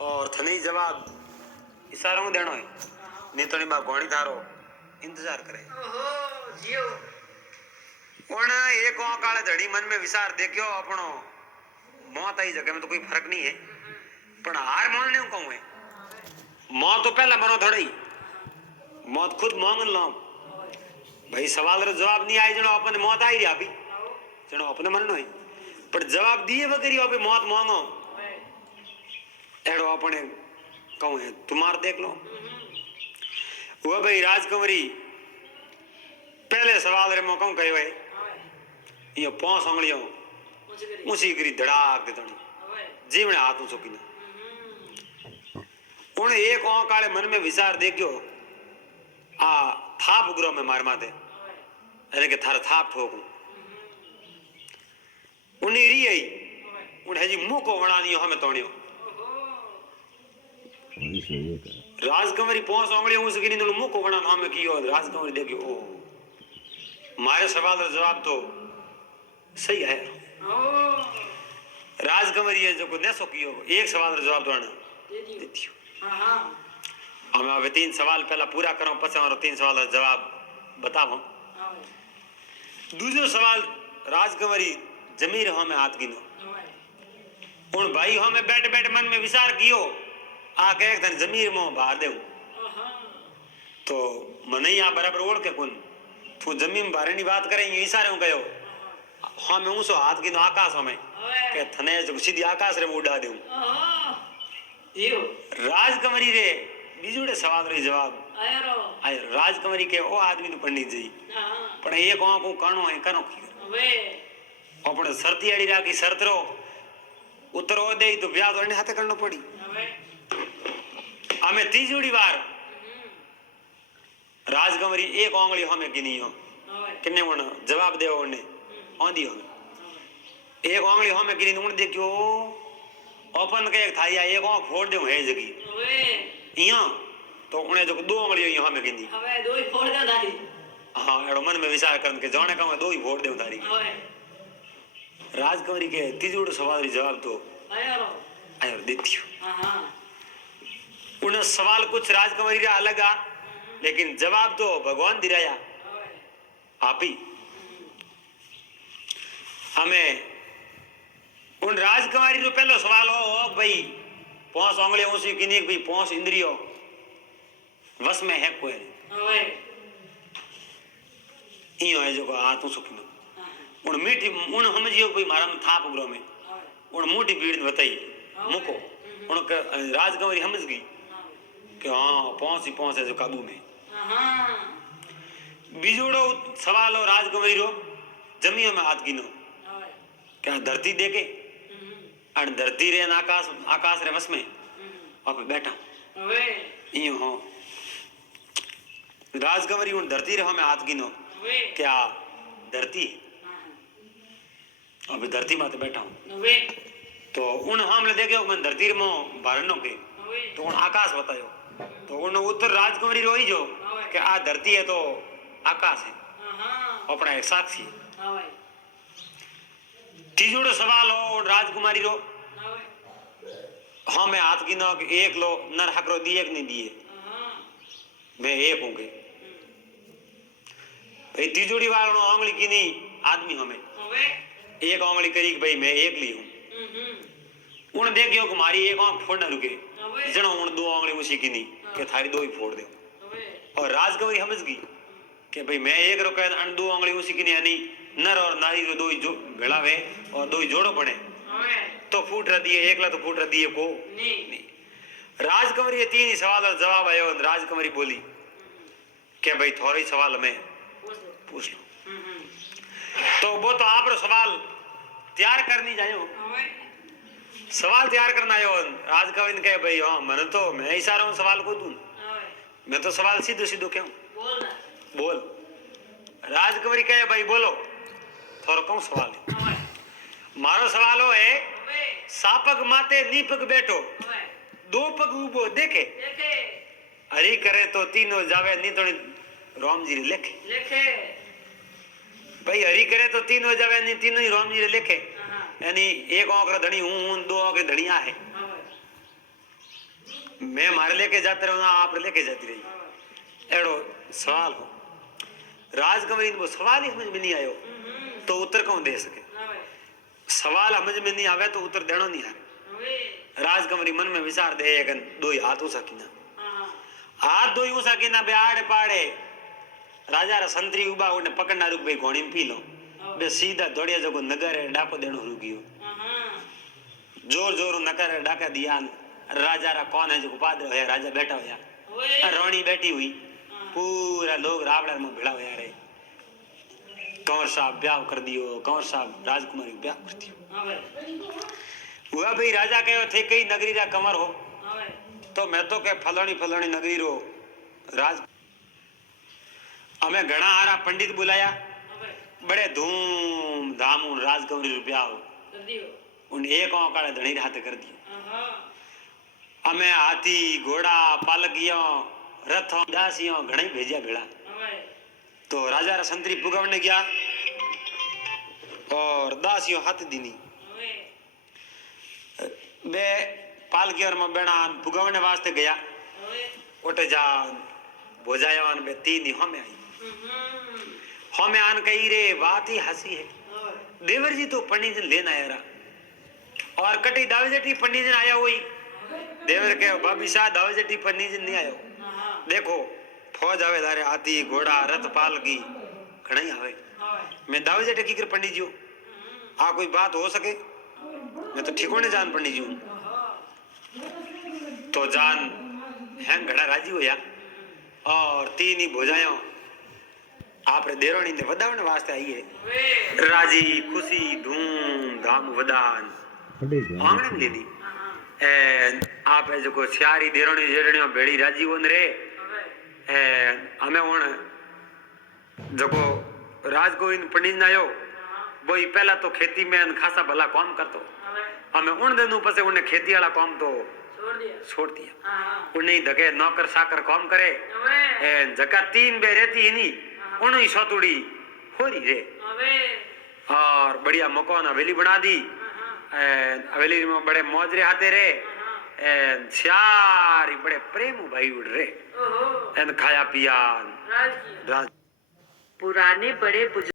और थने जवाब इशारों देनो है नहीं तो नहीं बा घोड़ी थारो इंतजार करे ओहो जियो उन एक और काले धड़ी मन में विचार देखियो अपनो मौत आई जगह में तो कोई फर्क नहीं है पण हार मानने को कहूं है मौत तो पहला मरो थोड़ी मौत खुद मांग लो भाई सवाल रो जवाब नहीं आई जनो अपन मौत आई रही अभी जनो अपने मन नो है पर जवाब दिए वगैरह अभी मौत मांगो एड़ो अपने कहूं है तुम्हार देख लो वो भाई राजकुमारी पहले सवाल रे मौका कहो है ये पांच उंगलियों ऊंची करी धड़ाक दे तणी जीवने हाथ ऊंचो की उन एक औं काले मन में विचार देखियो आ थाप उगरो में मार माते अरे के थार थाप ठोकू उनी री आई उन हजी मुंह को वणा दियो हमें तोड़ियो राजकुमारी पांच उंगलियों ऊंची करी तो मुंह को वणा हमें कियो राजकुमारी देखियो ओ मारे सवाल का जवाब तो सही है राजकुमारी है जो को नेसो कियो एक सवाल का जवाब तो आना दे दियो हां हम अब तीन सवाल पहला पूरा करो पछे हमारो तीन सवाल का जवाब बताओ दूसरो सवाल राजकुमारी जमीर हमें हाथ गिनो उन भाई हमें बैठ बैठ मन में विचार कियो आ के एक दिन जमीर में बाहर देऊ तो मने यहां बराबर ओढ़ के कौन तू जमीन बारे नी बात करे ये इशारे में कहो हाँ मैं ऊसो हाथ गिनो आकाश में के थने जो सीधी आकाश रे उड़ा देऊ यो राजकुमारी रे बीजुड़े सवाल रे जवाब आयो राजकुमारी के ओ आदमी तो पंडित जी पण एक आंख को कानो है कनो की वे अपने शर्ती आड़ी राखी शर्त रो उतरो दे तो ब्याह तो हाथे करनो पड़ी हमें तीजूड़ी बार राजकुमारी एक उंगली हमें गिनी हो किन्ने वण जवाब देओ ने आंदी हो एक उंगली हमें गिनी उन देखियो ओपन के एक थाई एक आंख फोड़ देऊ है जगी ओए इया तो उन्हें जो दो उंगली हमें गिनी हवे दो ही फोड़ दे दारी हां एड़ो मन में विचार करन के जाने कहूं दो ही फोड़ देऊ दारी ओए राजकुमारी के तीजूड़ो सवाल री जवाब तो आयो देतियो हां उन सवाल कुछ राजकुमारी रा अलग आ लेकिन जवाब तो भगवान दिराया आप ही हमें उन राजकुमारी रो पहलो सवाल हो भाई पांच उंगली ऊंची किनी भाई पांच इंद्रियों वश में है कोई ओए इयो है जो को हाथ ऊंचो किनो उन मीठी उन समझियो भाई मारा में थाप उगरो में उन मोटी भीड़ बताई मुको उन राजकुमारी समझ गई कि हां पांच है जो काबू में बीजोड़ो सवाल हो राजकुमारी रो जमीन में हाथ गिनो क्या धरती देखे अन धरती रे आकाश आकाश रे वश में अब बैठा इयो हो राजकुमारी उन धरती रे हमें हाथ गिनो क्या धरती अब धरती माते बैठा हूं तो उन हमले देखे मैं धरती रे मो भारनो के तो उन आकाश बतायो तो उन उत्तर राजकुमारी रोई जो कि आ धरती है तो आकाश है अपना एक साक्षी तीजोड़ो सवाल हो राजकुमारी रो हमें हाथ गिनो कि एक लो नर हक रो दिए कि नहीं दिए मैं एक हूं के भाई तीजोड़ी वालों आंगली की नहीं आदमी हमें एक आंगली करी कि भाई मैं एक ली हूं उन देखियो कि मारी एक आंख फोड़ ना रुके जनो उन दो आंगली उसी की नहीं कि थारी दो ही फोड़ दे और राजकुमारी समझ गई कि भाई मैं एक रो कह अन दो आंगली उसी की नहीं यानी नर और नारी रो दो ही जो भेड़ावे और दो ही जोड़ो पड़े तो फूट रहा दिए एकला तो फूट रहा दिए को नहीं राजकुमारी तीन ही सवाल और जवाब आयो राजकुमारी बोली कि भाई थोड़ा ही सवाल मैं पूछ लो तो वो तो आप रो सवाल तैयार करनी जायो सवाल तैयार करना आयो राजकुमारी ने कहे भाई हां मैंने तो मैं इशारों सवाल को दूं मैं तो सवाल सीधो सीधो क्यों बोल राजकुमारी कहे भाई बोलो थोड़ा कौन सवाल है मारो सवाल हो है सापक माते नीपक बैठो दो पग उबो देखे हरी करे तो तीनों जावे नहीं तो राम जी लिखे भाई हरी करे तो तीनों जावे नहीं तीनों ही राम जी लिखे यानी एक आंख रा धनी हूं दो आंख धनिया है मैं मारे लेके जाते रहो ना आप लेके जाती रही एड़ो सवाल हो राजकुमारी वो सवाल ही समझ में नहीं आयो तो उत्तर कौन दे सके सवाल समझ में नहीं आवे तो उत्तर देना नहीं आ राजकुमारी मन में विचार दे अगन दो ही हाथ हो सकी ना हाथ दो ही हो सकी ना बे आड़े पाड़े राजा रा संतरी उबा उन्हें पकड़ना रुक भाई घोड़ी में पी लो बे सीधा दौड़िया जगो नगर डाको देनो रुक गयो जोर जोर नकर डाका दिया राजा रा कौन है जो पादर होया राजा बैठा होया रानी बैठी हुई पूरा लोग रावड़ा में भिड़ा होया रे कंवर साहब ब्याह कर दियो कंवर साहब राजकुमारी ब्याह कर दियो हुआ भाई राजा कहो थे कई नगरी रा कंवर हो तो मैं तो के फलानी फलानी नगरी रो राज हमें घना हारा पंडित बुलाया बड़े धूम धाम राजकुमारी रो ब्याह हो उन एक औकाड़ा धनी हाथ कर दियो हमें हाथी घोड़ा पालकियों रथों दासियों घणे भेजा भेड़ा तो राजा रा संतरी पुगवने गया और दासियों हाथ दीनी बे पालकियों में बेड़ा पुगवने वास्ते गया उठे जा भोजायान बे तीन ही हमें आई हमें आन कही रे बात ही हंसी है देवर जी तो पंडित जी लेना आया रहा और कटी दावे जटी पंडित जी आया हुई देवर के भाभी शाह दावे जटी पंडित जी नहीं आयो देखो फौज आवे धारे हाथी घोड़ा रथ पालकी घणई आवे मैं दावे जटे की कर पंडित जी आ कोई बात हो सके मैं तो ठिकाने जान पंडित जी तो जान हैं घड़ा राजी होया और तीन ही भोजायों आप देरोनी ने वदावने वास्ते आई है राजी खुशी धूम धाम वदान आंगणे में लेनी आप जो को सियारी देरोनी जेड़नियो बेड़ी राजी होन रे हमें उन जको राजगोविंद पंडित नायो वो ही पहला तो खेती में खासा भला काम करतो हमें उन दिनों पसे उन्हें खेती वाला काम तो छोड़ दिया उन्हें धके नौकर साकर काम करे जका तीन बे रहती ही नहीं उन्हें सोतुड़ी हो रही रे और बढ़िया मकान हवेली बना दी हवेली में बड़े मौजरे आते रे चार बड़े प्रेम भाई उड़ रे खाया पिया पुराने बड़े बुजुर्ग